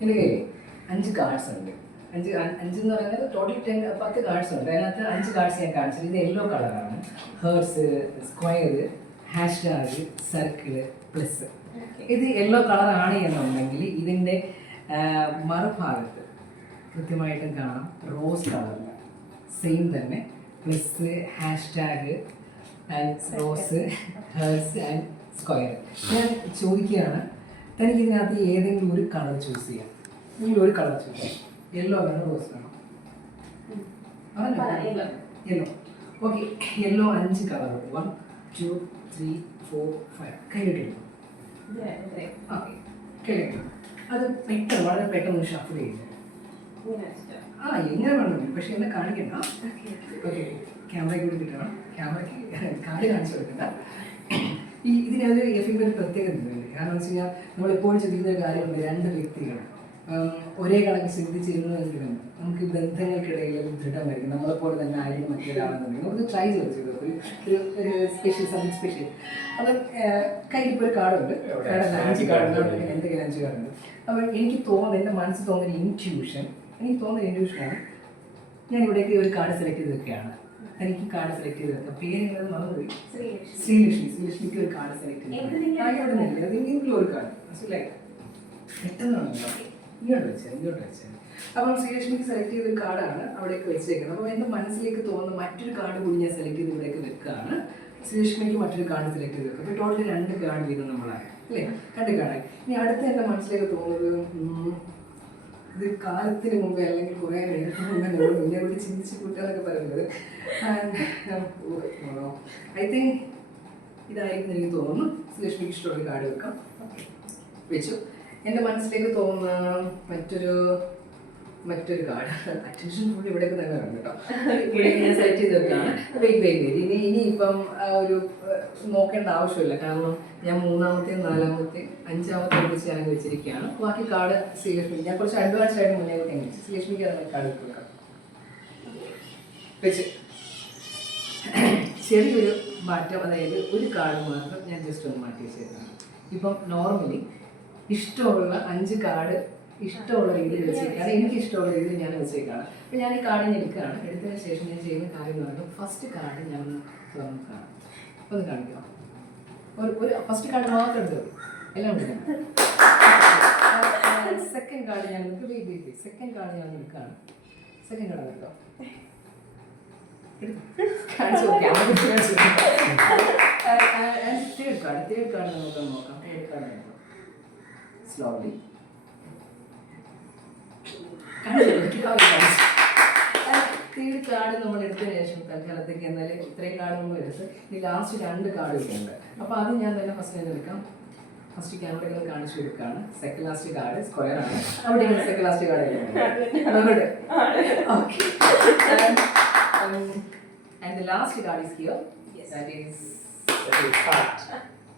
എൻ്റെ കയ്യിൽ 5 കാർഡ്സ് ഉണ്ട്. അഞ്ചെന്ന് പറയുന്നത് ടോട്ടൽ 10 കാർഡ്സ് ഉണ്ട്. അതിനകത്ത് 5 കാർഡ്സ് ഞാൻ കാണിച്ചത്. ഇത് യെല്ലോ കളറാണ്. Hertz, square, #, circle, plus. ഇത് യെല്ലോ കളറാണ് എന്നുണ്ടെങ്കിൽ ഇതിൻ്റെ മറുഭാഗത്ത് കൃത്യമായിട്ടും കാണാം റോസ് കളറിൽ സെയിം തന്നെ plus, #, rose, hertz and square. ഞാൻ ചോദിക്കുകയാണ്, തനിക്ക് ഇതിനകത്ത് ഏതെങ്കിലും ഒരു കളർ ചൂസ് ചെയ്യാം. ഏതെങ്കിലും ഒരു കളർ ചൂസ് ചെയ്യാം. യെല്ലോ വേണം, റോസ് വേണം? യെല്ലോ. Okay, yellow 5 colour. 1, 2, 3, 4, 5. കയ്യിലിട്ടില്ല. ഓക്കെ, കയ്യിലിട്ടില്ല. അത് പെട്ടെന്ന് വളരെ പെട്ടെന്ന് ഷഫിൾ ചെയ്യുന്നു. എങ്ങനെ വേണം, പക്ഷെ എന്നെ കാണിക്കണ്ട. ഓക്കെ, ക്യാമറയ്ക്ക് കൂടി കിട്ടണം. ക്യാമറയ്ക്ക് കാല് കാണിച്ചു കൊടുക്കണ്ട. ഇതിനൊരു എഫിൻ്റെ ഒരു പ്രത്യേകത ഉണ്ട്. കാരണം വെച്ച് കഴിഞ്ഞാൽ നമ്മളെപ്പോഴും ചിന്തിക്കുന്ന ഒരു കാര്യമുണ്ട്, 2 വ്യക്തികൾ ഒരേ കണക്ക് ചിന്തിച്ചിരുന്നുവെങ്കിലും നമുക്ക് ബന്ധങ്ങൾക്കിടയിൽ ദൃഢമായിരിക്കും. നമ്മളെപ്പോലെ തന്നെ ആയിരിക്കും മറ്റൊരാളെന്നുണ്ടെങ്കിൽ നമുക്ക് ട്രൈ ചെയ്ത് ഒരു സ്പെഷ്യൽ സംതിങ് സ്പെഷ്യൽ. അപ്പം കയ്യിൽ ഒരു കാർഡുണ്ട്. കാർഡ് 5 കാർഡുണ്ട്. എൻ്റെ കയ്യിൽ 5 കാർഡുണ്ട്. അപ്പോൾ എനിക്ക് തോന്നുന്നത്, എൻ്റെ മനസ്സിൽ തോന്നുന്ന എനിക്ക് തോന്നുന്ന ഇൻറ്റ്യൂഷനാണ്. ഞാൻ ഇവിടേക്ക് ഒരു കാർഡ് സെലക്ട് ചെയ്ത് വെക്കുകയാണ്. എനിക്ക് കാർഡ് സെലക്ട് ചെയ്ത് വെക്കാം. പേര് മറന്നുപോയി. ശ്രീലക്ഷ്മിക്ക് ഒരു കാർഡ് സെലക്ട് ചെയ്ത് എന്തെങ്കിലും ഒരു കാർഡ് പെട്ടെന്നാണ് ഇങ്ങോട്ട് വെച്ചത്. അപ്പം ശ്രീലക്ഷ്മിക്ക് സെലക്ട് ചെയ്തൊരു കാർഡാണ് അവിടേക്ക് വെച്ചേക്കുന്നത്. അപ്പോൾ എൻ്റെ മനസ്സിലേക്ക് തോന്നുന്ന മറ്റൊരു കാർഡ് കൂടി ഞാൻ സെലക്ട് ചെയ്ത് ഇവിടേക്ക് വെക്കുകയാണ്. ശ്രീലക്ഷ്മിക്ക് മറ്റൊരു കാർഡ് സെലക്ട് ചെയ്ത് വെക്കും. അപ്പോൾ ടോട്ടൽ 2 കാർഡ് വീതം നമ്മളായി അല്ലേ? 2 കാർഡായി. ഇനി അടുത്ത എൻ്റെ മനസ്സിലേക്ക് തോന്നുന്നത്, ഇത് കാലത്തിന് മുമ്പേ അല്ലെങ്കിൽ കുറേ നേരത്തിന് മുമ്പേ നമ്മൾ മുന്നേ കൂടി ചിന്തിച്ച് കൂട്ടാന്നൊക്കെ പറയുന്നത്, ഐ തിങ്ക് ഇതായിരിക്കും എനിക്ക് തോന്നുന്നു. ശ്രീലക്ഷ്മിക്ക് ഇഷ്ടമുള്ള കാർഡ് വെക്കാം. വെച്ചു. എൻ്റെ മനസ്സിലേക്ക് തോന്നുന്ന മറ്റൊരു കാർഡ്, അറ്റൻഷൻ ഫുൾ ഇവിടേക്ക് തന്നെ വേണം കേട്ടോ. ഇവിടെ ഞാൻ സെലക്ട് ചെയ്ത് വെക്കാണ്. ഇനി ഇപ്പം ഒരു നോക്കേണ്ട ആവശ്യമില്ല. കാരണം ഞാൻ 3ാമത്തെ, 4ാമത്തെ, 5ാമത്തെ വിളിച്ച് ഞാൻ വെച്ചിരിക്കുകയാണ്. ബാക്കി കാർഡ് ശ്രീലക്ഷ്മി ഞാൻ കുറച്ച് അഡ്വാൻസ് ആയിട്ട് മുന്നേ ഞാൻ വെച്ചു. ശ്രീലക്ഷ്മിക്ക് അത് കാർഡ് വെക്കാം. വെച്ച് ചെറിയൊരു മാറ്റം, അതായത് ഒരു കാർഡ് മാത്രം ഞാൻ ജസ്റ്റ് ഒന്ന് മാറ്റി വെച്ചേക്കാണ്. ഇപ്പം നോർമലി ഇഷ്ടമുള്ള 5 കാർഡ് ഇഷ്ടമുള്ള രീതിയിൽ വെച്ചേക്കാണ്. എനിക്ക് ഇഷ്ടമുള്ള രീതിയിൽ ഞാൻ വെച്ചേക്കാണ്. അപ്പോൾ ഞാൻ ഈ കാർഡ് എടുക്കുകയാണ്. എടുത്തതിന് ശേഷം ഞാൻ ചെയ്യുന്ന കാര്യം എന്ന് പറയുന്നത്, ഫസ്റ്റ് കാർഡ് ഞാൻ തുറന്ന് കാണാം. ഒന്ന് കാണിക്കാം. ഒരു ഫസ്റ്റ് കാർഡ് മാത്രം എടുത്തു, എല്ലാം എടുക്കണം. സെക്കൻഡ് കാർഡ് ഞാൻ സെക്കൻഡ് കാർഡ് ഞാൻ എടുക്കുകയാണ്. സെക്കൻഡ് കാർഡ് എടുക്കാം. തേർഡ് കാർഡ് നമുക്ക് നോക്കാം. തേർഡ് കാർഡ് നോക്കാം സ്ലോലി. തേർഡ് കാർഡ് നമ്മൾ എടുത്തതിന് ശേഷം തൽക്കാലത്തേക്ക് എന്നാലും ഇത്രയും കാർഡ് നമ്മൾ എടുത്ത് ഈ ലാസ്റ്റ് 2 കാർഡ് ഉണ്ട്. അപ്പോൾ അത് ഞാൻ തന്നെ ഫസ്റ്റ് എടുക്കാം. ഫസ്റ്റ് ക്യാമറകൾ കാണിച്ചു കൊടുക്കുകയാണ്. സെക്കൻഡ് ലാസ്റ്റ് കാർഡ് സ്ക്വയർ ആണ്. അവിടെ second last card okay. And the last card is here. Yes. That is heart.